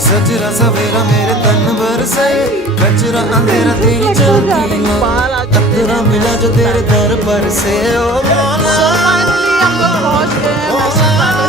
सजरा सवेरा मेरे तन बरसे, कचरा अंधेरा तेरी चलती खतरा मिला जो तेरे दर पर से। ओ मौला So finally हम लोग पहुंच गए हैं वैष्णो